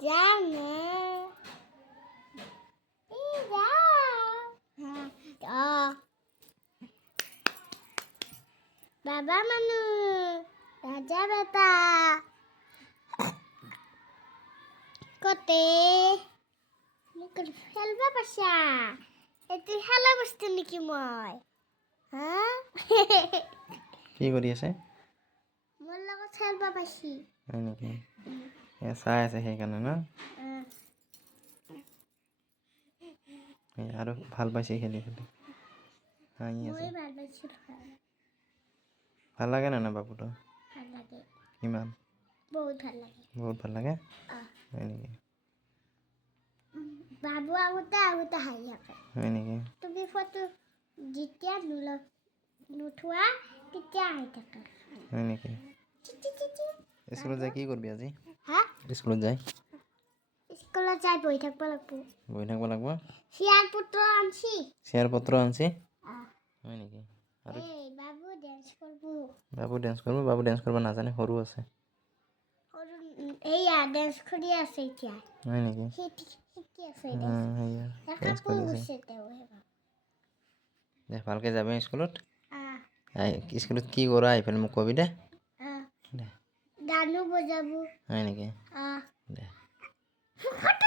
যাও না বাবা মানু রাজা বেটা কতে মোক খেলবা পাইছা এইটো খেলা বস্তু নেকি মই হা কি কৰি আছে মোৰ লগত খেলবা পাইছি হয় নেকি চাই আছে সেইকাৰণে ন আৰু ভাল পাইছে খেলি খেলি হাঁহি আছে মই ভাল পাইছোঁ ভাল লাগে না বাবুটো ভাল লাগে কিমান বহুত ভাল লাগে বহুত ভাল লাগে হয় নেকি বাবু আগতে আগতে হাঁহি থাকে হয় নেকি তুমি ফটো যেতিয়া নুঠোৱা তেতিয়া হাঁহি থাকে হয় নেকি স্কুলত যাই কি কৰিবি আজি হা স্কুলত যাই স্কুলত যাই বহি থাকিব লাগিব বহি থাকিব লাগিব চিয়াৰ পত্ৰ আনছি চেয়াৰ পত্ৰ আনছি হয় নেকি আৰু এই বাবু ডেন্স কৰিব বাবু ডেন্স কৰিব নাজানে সৰু আছে এইয়া ডেন্স কৰি আছে এতিয়া হয় নেকি শিকি আছে ডেন্স কৰি আছে দে ভালকৈ যাবি স্কুলত স্কুলত কি কৰা আহি পেলাই মোক কবি দে দে গানো বজাব হয় নেকি আহ দে ফটো